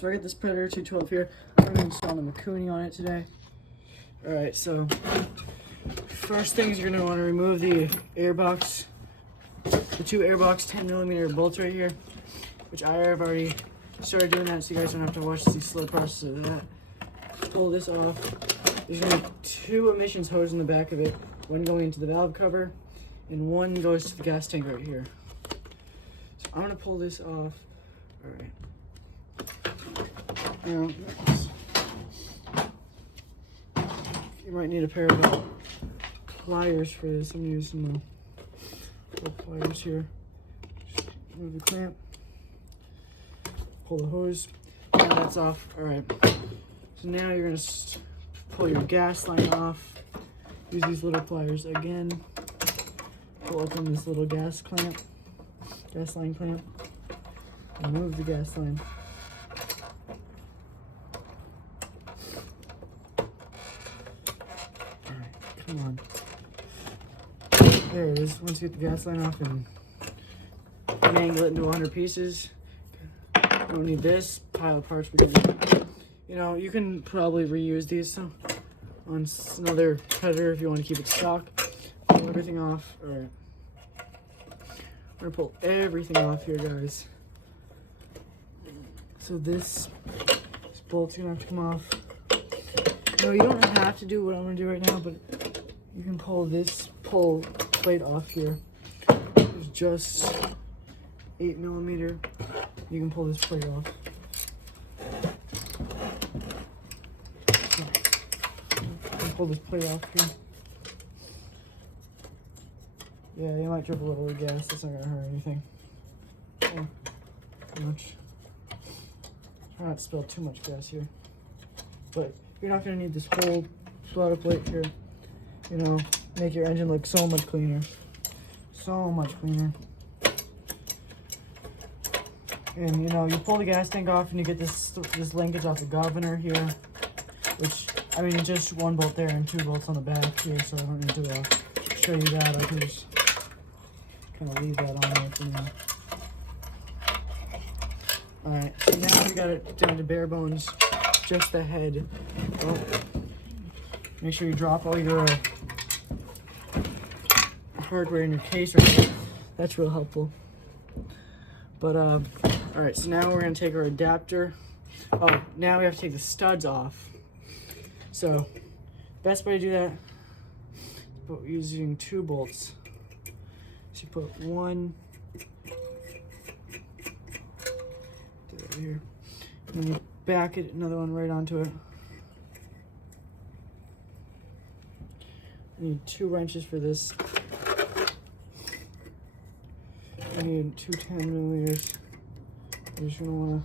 So I got this Predator 212 here. I'm going to install the Mikuni on it today. Alright, so first things you're going to want to remove the airbox, the two airbox 10mm bolts right here, which I have already started doing that so you guys don't have to watch the slow process of that. Pull this off. There's going to be two emissions hoses in the back of it, one going into the valve cover and one goes to the gas tank right here. So I'm going to pull this off. Alright. Now, you might need a pair of pliers for this. I'm using the little pliers here. Just move the clamp, pull the hose. Now that's off. Alright. So now you're going to pull your gas line off. Use these little pliers again. Pull up on this little gas line clamp. Remove the gas line. Alright, come on. There it is. Once you get the gas line off and angle it into 100 pieces. Don't need this pile of parts. You know, you can probably reuse these on another Predator if you want to keep it stock. Pull everything off. Alright. I'm gonna pull everything off here, guys. So this bolt's gonna have to come off. No, you don't have to do what I'm gonna do right now, but you can pull this plate off here. It's just 8mm. You can pull this plate off. So, you can pull this plate off here. Yeah, you might drip a little of gas. That's not gonna hurt anything. Oh, too much. Try not to spill too much gas here. But you're not gonna need this whole spotter plate here. You know, make your engine look so much cleaner. So much cleaner. And you know, you pull the gas tank off and you get this linkage off the governor here. Which, I mean, just one bolt there and two bolts on the back here, so I don't need to show you that. I can just kind of leave that on there for now. Alright, so now we got it down to bare bones, just the head. Oh, make sure you drop all your hardware in your case right now. That's real helpful. But, alright, so now we're going to take our adapter. Oh, now we have to take the studs off. So, best way to do that is using two bolts. So you put one here, and then you back it, another one right onto it. I need two wrenches for this. I need two 10mm. You're just gonna wanna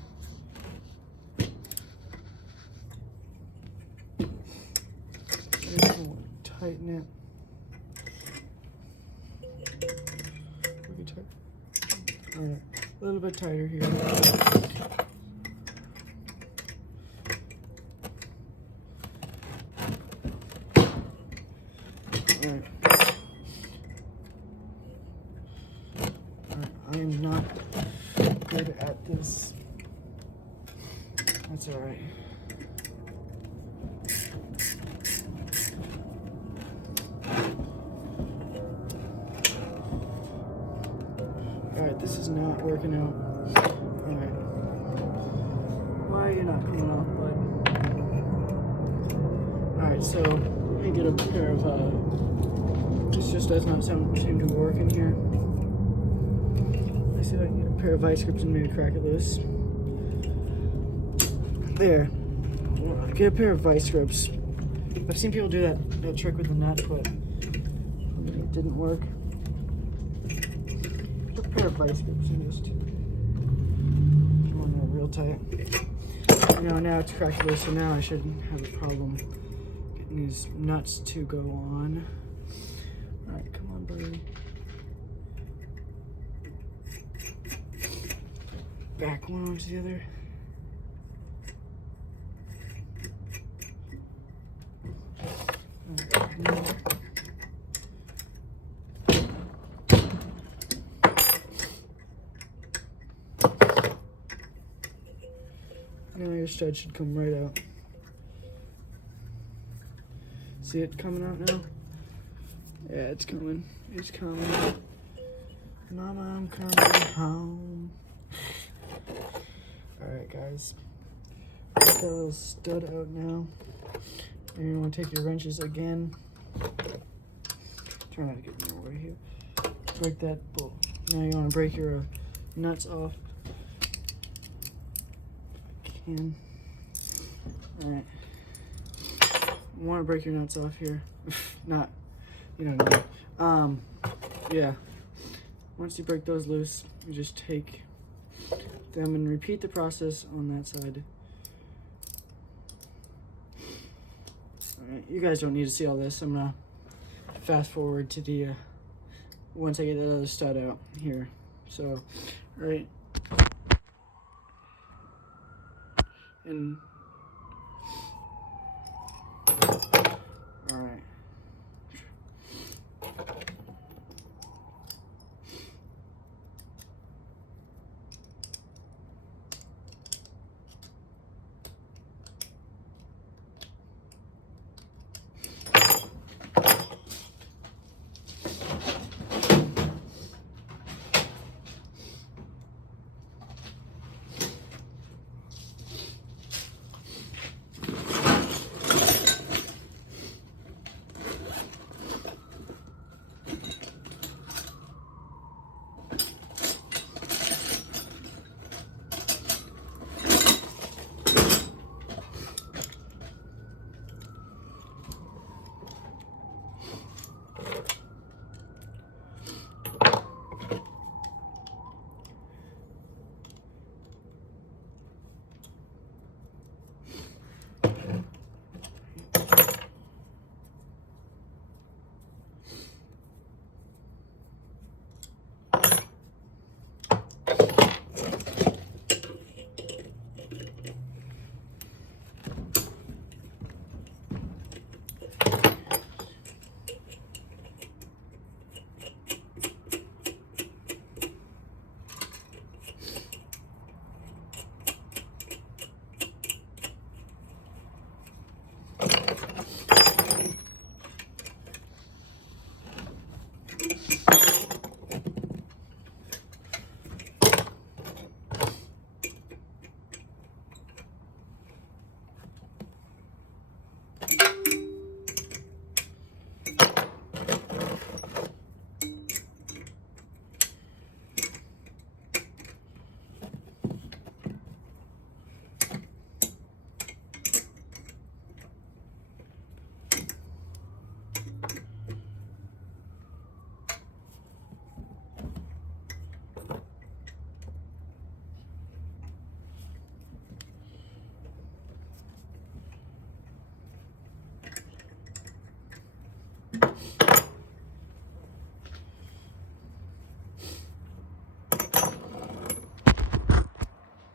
tighten it. Pretty tight. Alright, a little bit tighter here. Alright. I am not good at this. That's alright. Alright, this is not working out. Alright. Why are you not coming out, bud? Alright, so let me get a pair of, this just does not seem to work in here. Let's see if I can get a pair of vice grips and maybe crack it loose. There. Get a pair of vice grips. I've seen people do that trick with the nut, but it didn't work. A pair of vice grips and just come on there real tight. You know, now it's cracked loose, so now I shouldn't have a problem getting these nuts to go on. Alright, come on, buddy. Back one onto the other. Now your stud should come right out. See it coming out now? Yeah, it's coming. It's coming. Mama, I'm coming home. Alright, guys. Get that little stud out now. And you want to take your wrenches again. Try not to get more way here. Break that bolt. Now you want to break your nuts off. Can. Alright. You want to break your nuts off here. Not, you don't know. Yeah. Once you break those loose, you just take them and repeat the process on that side. Alright, you guys don't need to see all this. I'm gonna fast forward to the once I get the other stud out here. So, alright. And alright.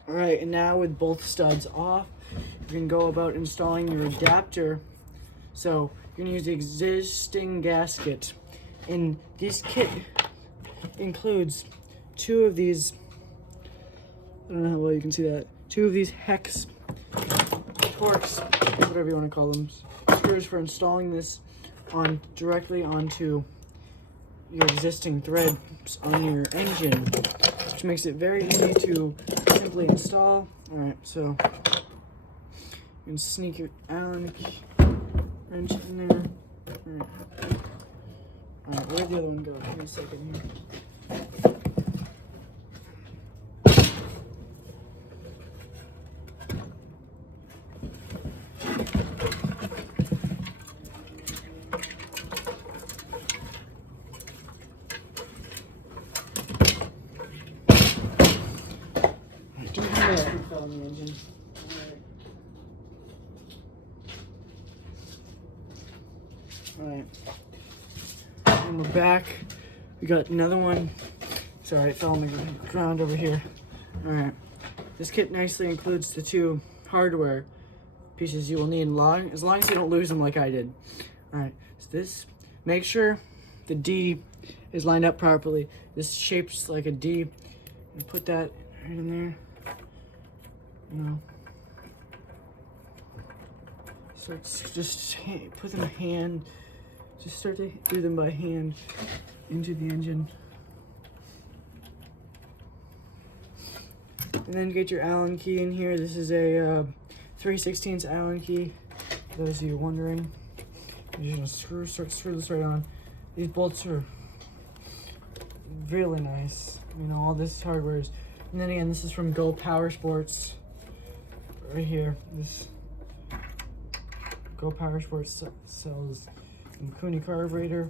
Alright, and now with both studs off, you can go about installing your adapter. So you're going to use the existing gasket. And this kit includes two of these, I don't know how well you can see that, two of these hex Torx, whatever you want to call them, screws for installing this directly onto your existing threads on your engine, which makes it very easy to simply install. Alright, so you can sneak your Allen wrench in there. Alright, where'd the other one go? Give me a second here. On the engine. Alright. And we're back. We got another one. Sorry, it fell on the ground over here. Alright. This kit nicely includes the two hardware pieces you will need as long as you don't lose them like I did. Alright. So this, make sure the D is lined up properly. This shapes like a D. And put that right in there. No. So it's just put them hand, just start to do them by hand into the engine. And then get your Allen key in here. This is a 3/16 Allen key, for those of you wondering. You're just gonna screw this right on. These bolts are really nice. You know, all this hardware is. And then again, this is from Go Power Sports. Right here, this Go Power Sports sells a Mikuni carburetor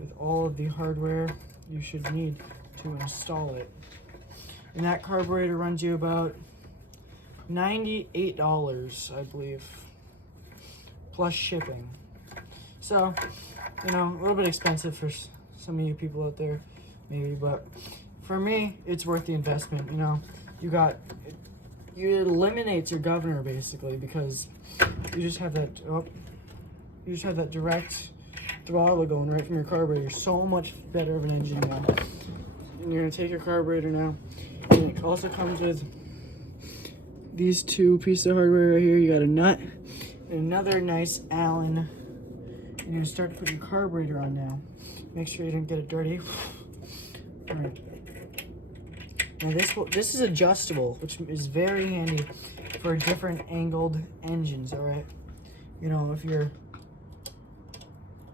with all of the hardware you should need to install it. And that carburetor runs you about $98, I believe, plus shipping. So, you know, a little bit expensive for some of you people out there, maybe, but for me, it's worth the investment. You know, it eliminates your governor basically, because you just have that direct throttle going right from your carburetor. You're so much better of an engine now. And you're gonna take your carburetor now, and it also comes with these two pieces of hardware right here. You got a nut and another nice Allen. And you're gonna start to put your carburetor on now. Make sure you don't get it dirty. All right. Now this is adjustable, which is very handy for different angled engines. All right. You know, if your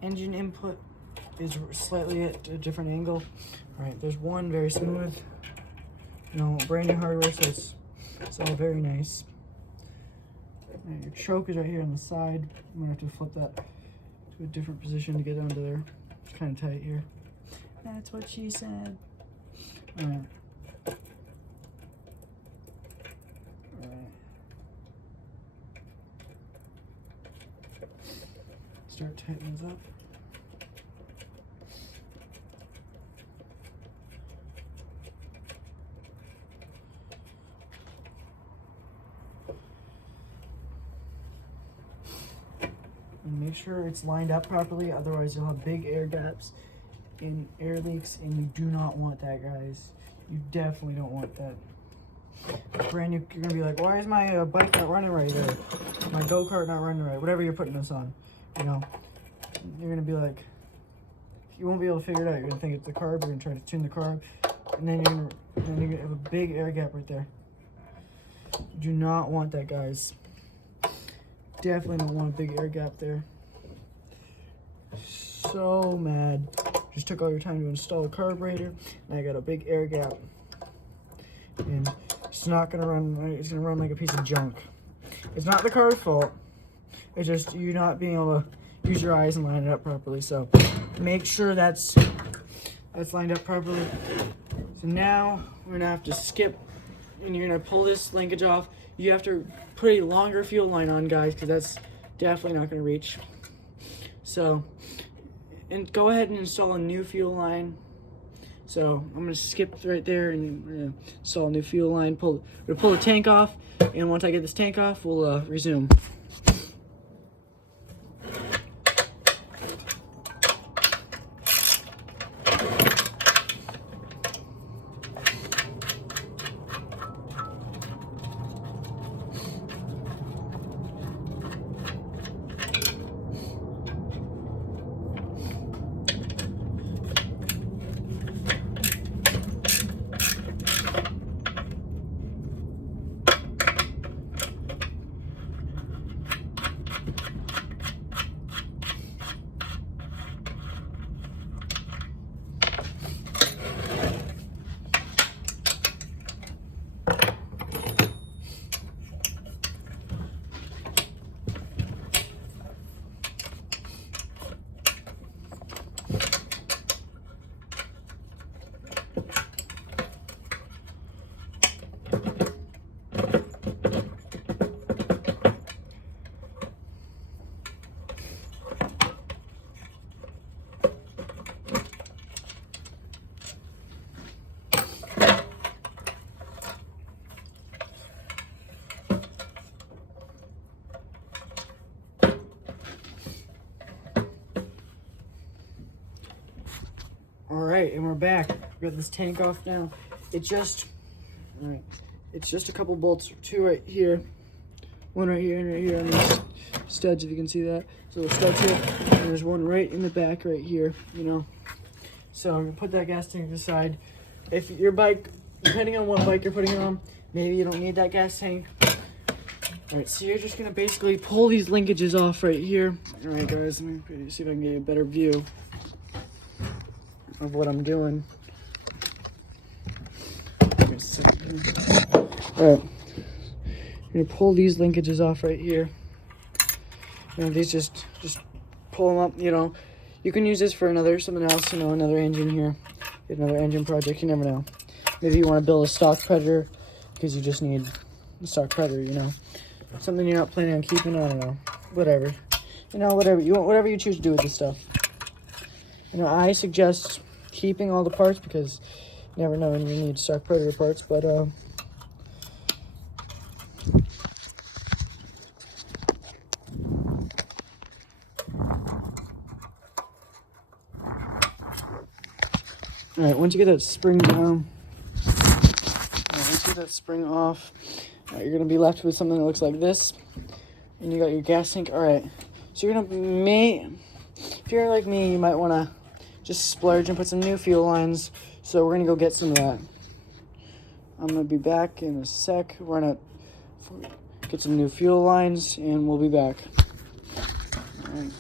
engine input is slightly at a different angle. All right. There's one very smooth. You know, brand new hardware, so it's all very nice. And your choke is right here on the side. I'm gonna have to flip that to a different position to get onto there. It's kind of tight here. That's what she said. All right. All right. Start tightening this up. And make sure it's lined up properly, otherwise you'll have big air gaps and air leaks, and you do not want that, guys. You definitely don't want that. Brand new, you're gonna be like, why is my bike not running right, or my go-kart not running right, whatever you're putting this on, you know. You're gonna be like, you won't be able to figure it out. You're gonna think it's the carb, you're gonna try to tune the carb, and then you're gonna have a big air gap right there. You do not want that, guys. Definitely don't want a big air gap there. So mad. Just took all your time to install a carburetor, and I got a big air gap. And it's not gonna run right, it's gonna run like a piece of junk. It's not the car's fault. It's just you not being able to use your eyes and line it up properly. So make sure that's lined up properly. So now we're gonna have to skip, and you're gonna pull this linkage off. You have to put a longer fuel line on, guys, because that's definitely not going to reach. So, and go ahead and install a new fuel line. So I'm going to skip right there and install a new fuel line. We're going to pull the tank off, and once I get this tank off, we'll resume. Alright, and we're back. We got this tank off now. It's just a couple bolts, two right here, one right here and right here on these studs, if you can see that. So the studs here, and there's one right in the back right here, you know. So I'm gonna put that gas tank aside. If your bike, depending on what bike you're putting it on, maybe you don't need that gas tank. All right, so you're just gonna basically pull these linkages off right here. All right, guys, let me see if I can get you a better view of what I'm doing. All right, you're gonna pull these linkages off right here. You know, these just pull them up. You know, you can use this for something else. You know, another engine here, get another engine project. You never know. Maybe you want to build a stock Predator because you just need a stock Predator. You know, something you're not planning on keeping. I don't know. Whatever. You know, whatever you want, whatever you choose to do with this stuff. You know, I suggest keeping all the parts because you never know when you need stock Predator parts. But all right, once you get that spring down, once you get that spring off, you're gonna be left with something that looks like this, and you got your gas tank. All right, so you're gonna if you're like me, you might wanna just splurge and put some new fuel lines. So we're gonna go get some of that. I'm gonna be back in a sec. We're gonna get some new fuel lines, and we'll be back. All right.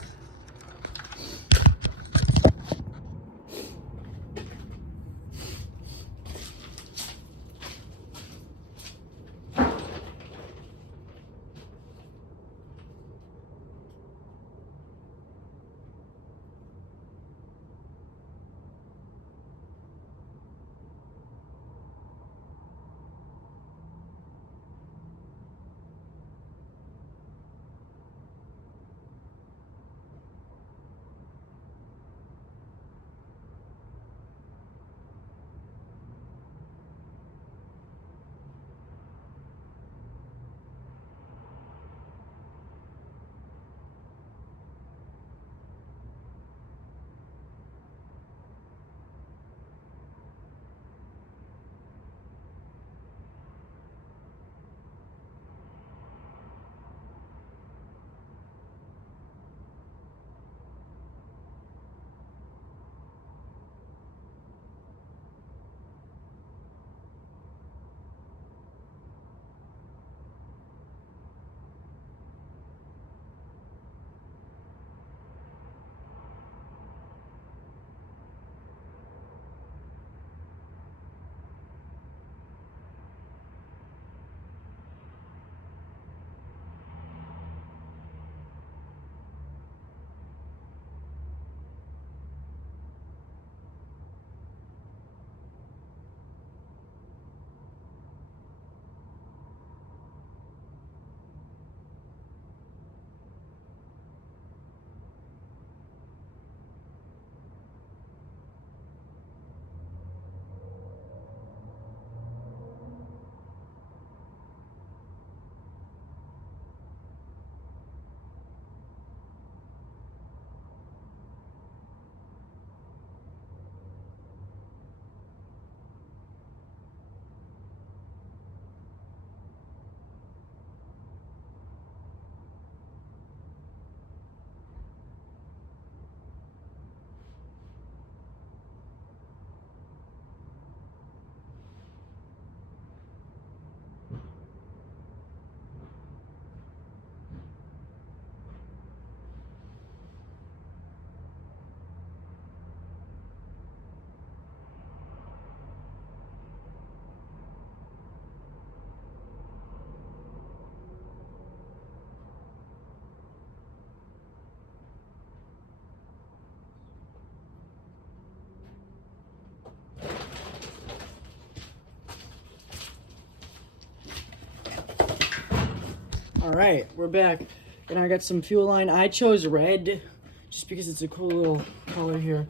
All right, we're back, and I got some fuel line. I chose red just because it's a cool little color here.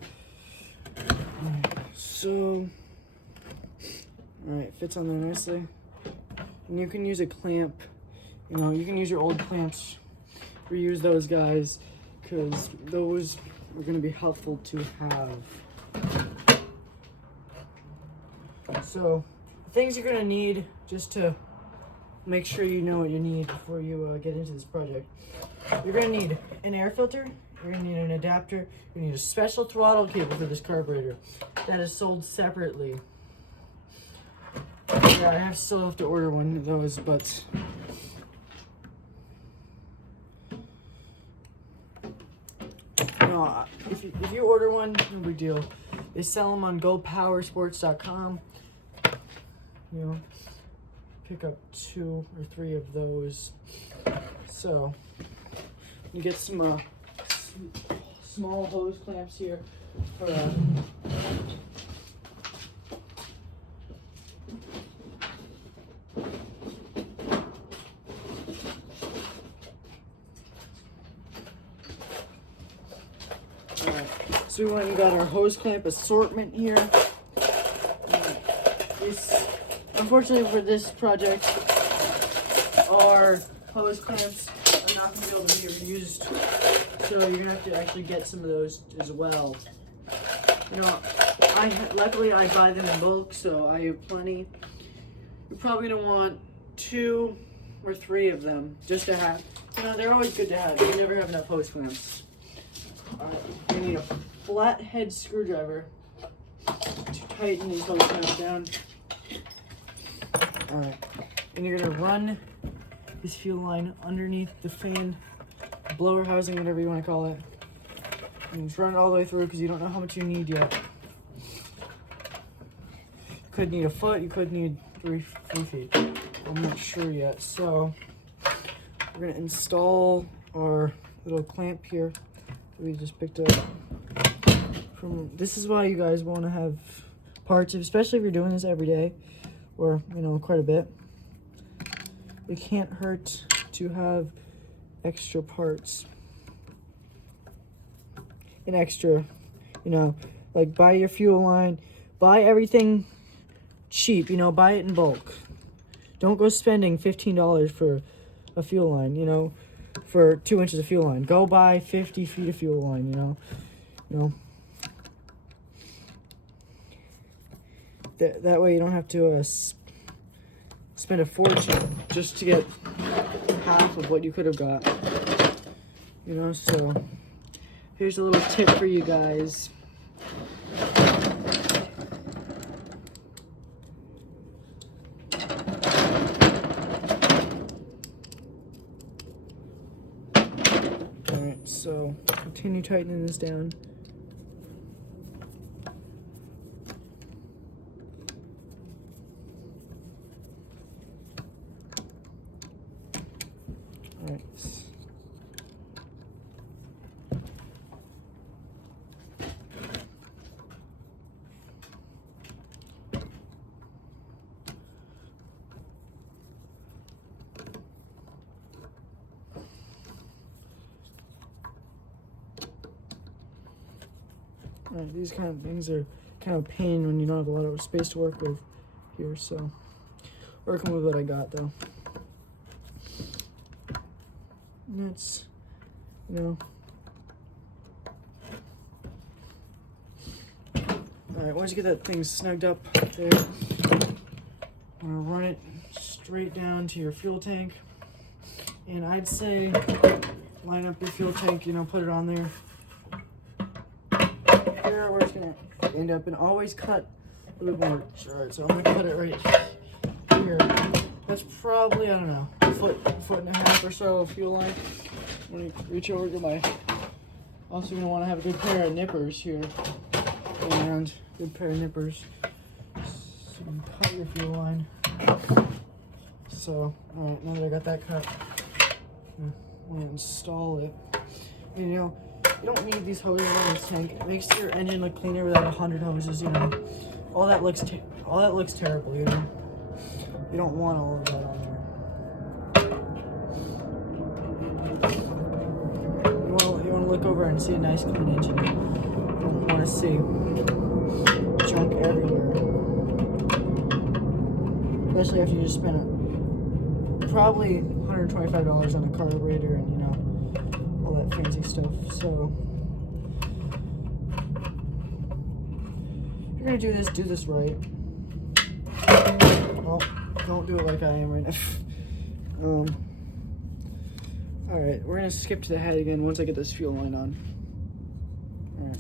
All right, so, all right, fits on there nicely. And you can use a clamp. You know, you can use your old clamps. Reuse those guys, because those are going to be helpful to have. So, the things you're going to need just to make sure you know what you need before you get into this project. You're gonna need an air filter, you're gonna need an adapter, you need a special throttle cable for this carburetor that is sold separately. Yeah, still have to order one of those, but no, if you order one, no big deal. They sell them on GoPowersports.com. You know, pick up 2 or 3 of those. So you get some small hose clamps here for so we went and got our hose clamp assortment here. Unfortunately for this project, our hose clamps are not going to be able to be reused, so you're going to have to actually get some of those as well. You know, luckily I buy them in bulk, so I have plenty. You're probably going to want 2 or 3 of them just to have. You know, they're always good to have. You never have enough hose clamps. You need a flathead screwdriver to tighten these hose clamps down. Alright, and you're gonna run this fuel line underneath the fan, blower housing, whatever you want to call it. And just run it all the way through because you don't know how much you need yet. You could need a foot, you could need 3 feet. I'm not sure yet. So we're gonna install our little clamp here that we just picked up. This is why you guys want to have parts, especially if you're doing this every day, or you know, quite a bit. It can't hurt to have extra parts. An extra, you know, like buy your fuel line, buy everything cheap, you know, buy it in bulk. Don't go spending $15 for a fuel line, you know, for 2 inches of fuel line. Go buy 50 feet of fuel line, you know. That way you don't have to spend a fortune just to get half of what you could have got. You know, so here's a little tip for you guys. Alright, so continue tightening this down. Alright. Alright, these kind of things are kind of a pain when you don't have a lot of space to work with here, so working with what I got though. And that's, you know. Alright, once you get that thing snugged up there, I'm gonna run it straight down to your fuel tank. And I'd say line up your fuel tank, you know, put it on there. Here, where it's gonna end up, and always cut a little bit more. Alright, so I'm gonna cut it right here. That's probably, I don't know, a foot and a half or so of fuel line. I'm gonna reach over to my, also gonna wanna have a good pair of nippers here. And good pair of nippers. So you can cut your fuel line. So, alright, now that I got that cut, I'm gonna install it. And, you know, you don't need these hoses on this tank. It makes your engine look cleaner without 100 hoses, you know. All that looks terrible, you know. You don't want all of that on there. You want to look over and see a nice clean engine. You don't want to see junk everywhere. Especially after you just spent probably $125 on a carburetor and, you know, all that fancy stuff. So if you're gonna do this right. Well, don't do it like I am right now. Alright, we're gonna skip to the head again once I get this fuel line on. Alright.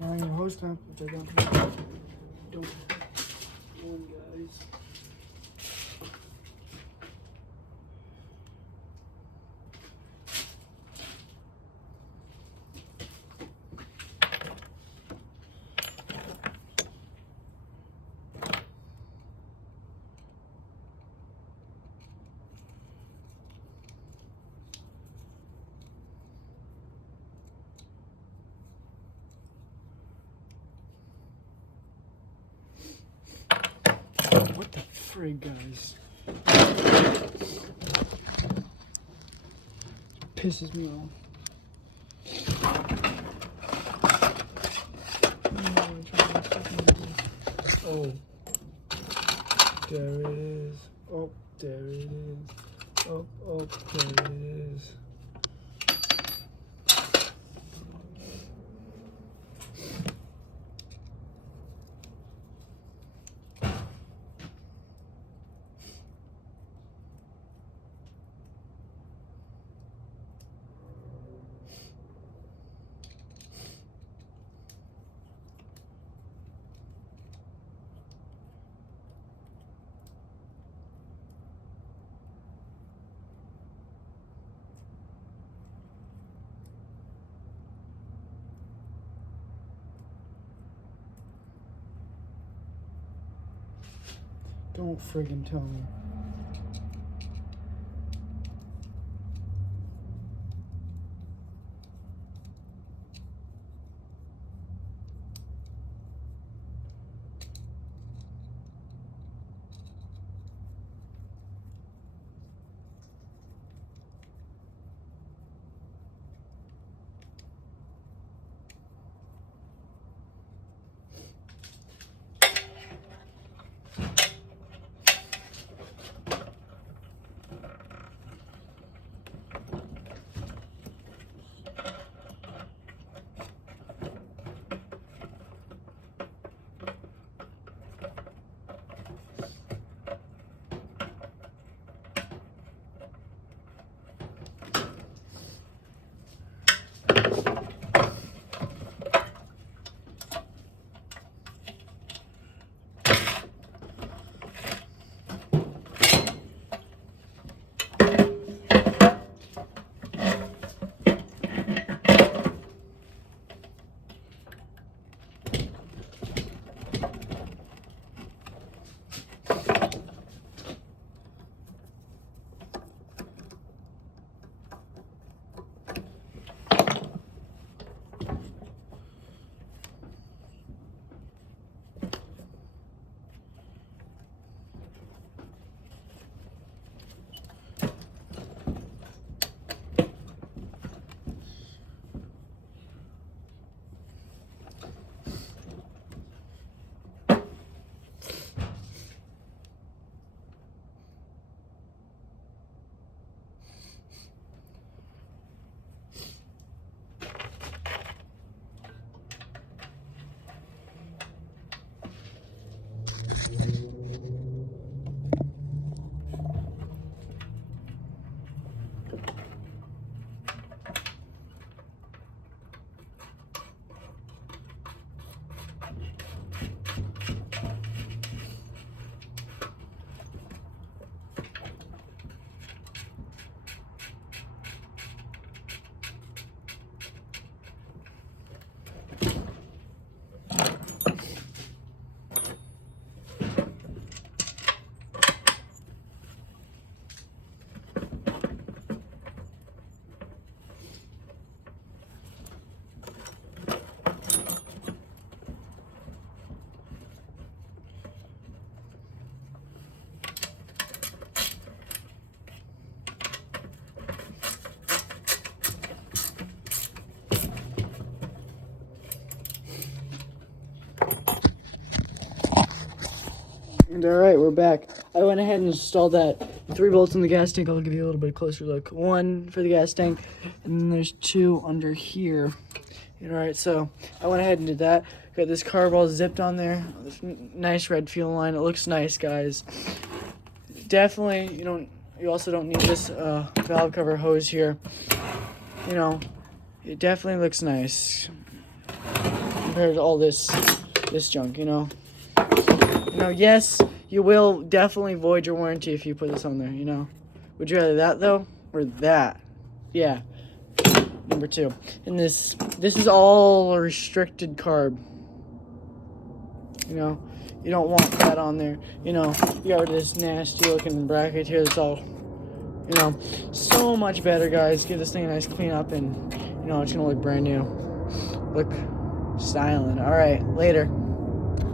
Now I'm gonna hose clamp, which I don't one, guys. What the frig, guys? Pisses me off. Oh, there it is. Oh, there it is. Oh, there it is. Don't friggin' tell me. And alright, we're back. I went ahead and installed that 3 bolts in the gas tank. I'll give you a little bit closer look. 1 for the gas tank, and then there's 2 under here. Alright, so I went ahead and did that. Got this carb all zipped on there. This nice red fuel line. It looks nice, guys. Definitely, you also don't need this valve cover hose here. It definitely looks nice compared to all this junk, Yes, you will definitely void your warranty if you put this on there, Would you rather that, though, or that? Yeah. Number 2. And this is all restricted carb. You don't want that on there. You got rid of this nasty looking bracket here that's all, so much better, guys. Give this thing a nice clean up and, it's going to look brand new. Look styling. All right, later.